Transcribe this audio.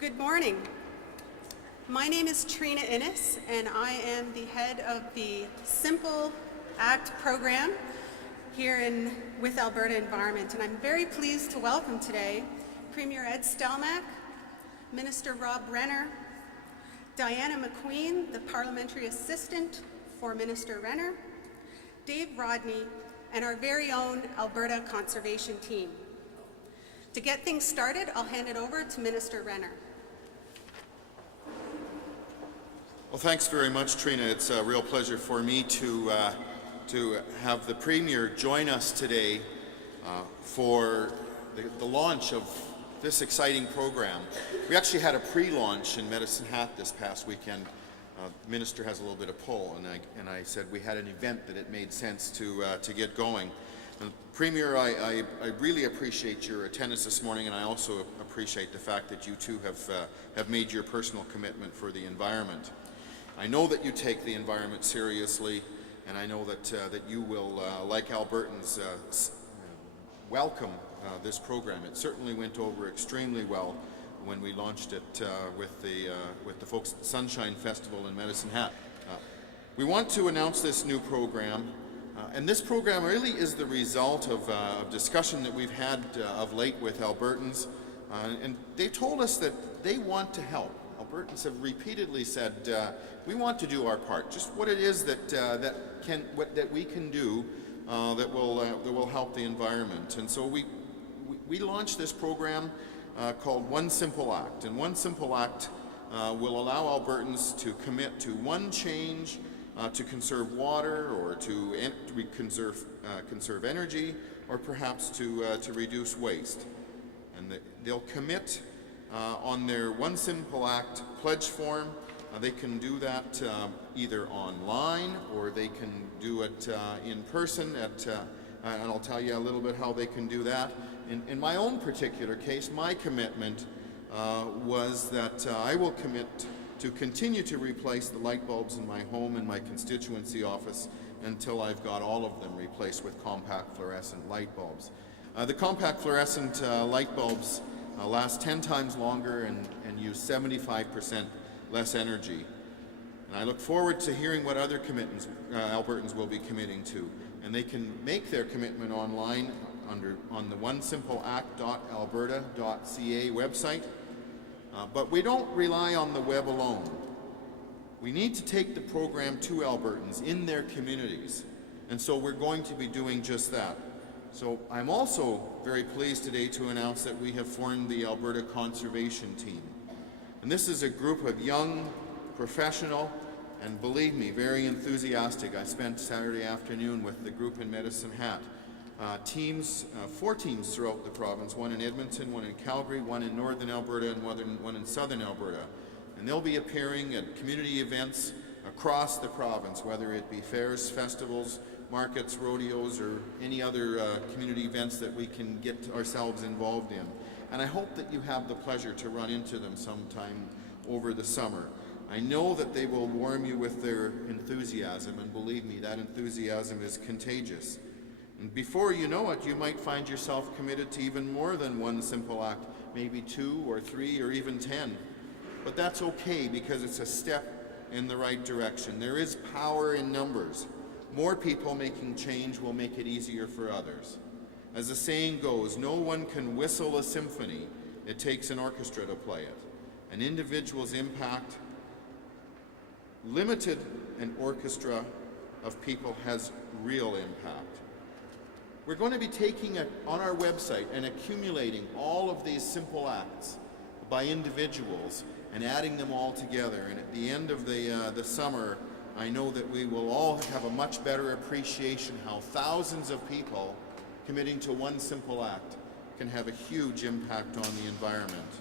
Good morning. My name is Trina Innes, and I am the head of the Simple Act program here with Alberta Environment. And I'm very pleased to welcome today Premier Ed Stelmach, Minister Rob Renner, Diana McQueen, the Parliamentary Assistant for Minister Renner, Dave Rodney, and our very own Alberta Conservation Team. To get things started, I'll hand it over to Minister Renner. Well, thanks very much, Trina. It's a real pleasure for me to have the Premier join us today for the launch of this exciting program. We actually had a pre-launch in Medicine Hat this past weekend. The Minister has a little bit of pull, and I said we had an event that it made sense to get going. And Premier, I really appreciate your attendance this morning, and I also appreciate the fact that you too have made your personal commitment for the environment. I know that you take the environment seriously, and I know that you will, like Albertans, welcome this program. It certainly went over extremely well when we launched it with the folks at the Sunshine Festival in Medicine Hat. We want to announce this new program, and this program really is the result of discussion that we've had of late with Albertans, and they told us that they want to help. Albertans have repeatedly said, we want to do our part. Just what it is that we can do that will help the environment. And so we launched this program called One Simple Act. And One Simple Act will allow Albertans to commit to one change to conserve water, or to conserve energy, or perhaps to reduce waste. And they'll commit on their One Simple Act pledge form. They can do that either online, or they can do it in person and I'll tell you a little bit how they can do that. In my own particular case, my commitment was that I will commit to continue to replace the light bulbs in my home and my constituency office until I've got all of them replaced with compact fluorescent light bulbs. The compact fluorescent light bulbs last 10 times longer and use 75% less energy. And I look forward to hearing what other commitments Albertans will be committing to. And they can make their commitment online on the onesimpleact.alberta.ca website. But we don't rely on the web alone. We need to take the program to Albertans in their communities. And so we're going to be doing just that. So I'm also very pleased today to announce that we have formed the Alberta Conservation Team. And this is a group of young, professional, and believe me, very enthusiastic. I spent Saturday afternoon with the group in Medicine Hat. Four teams throughout the province, one in Edmonton, one in Calgary, one in northern Alberta, and one in southern Alberta. And they'll be appearing at community events across the province, whether it be fairs, festivals, markets, rodeos, or any other community events that we can get ourselves involved in. And I hope that you have the pleasure to run into them sometime over the summer. I know that they will warm you with their enthusiasm, and believe me, that enthusiasm is contagious. And before you know it, you might find yourself committed to even more than one simple act, maybe 2 or 3 or even 10. But that's okay, because it's a step in the right direction. There is power in numbers. More people making change will make it easier for others. As the saying goes, no one can whistle a symphony. It takes an orchestra to play it. An individual's impact, limited an orchestra of people, has real impact. We're going to be taking it on our website and accumulating all of these simple acts by individuals and adding them all together. And at the end of the summer, I know that we will all have a much better appreciation how thousands of people committing to one simple act can have a huge impact on the environment.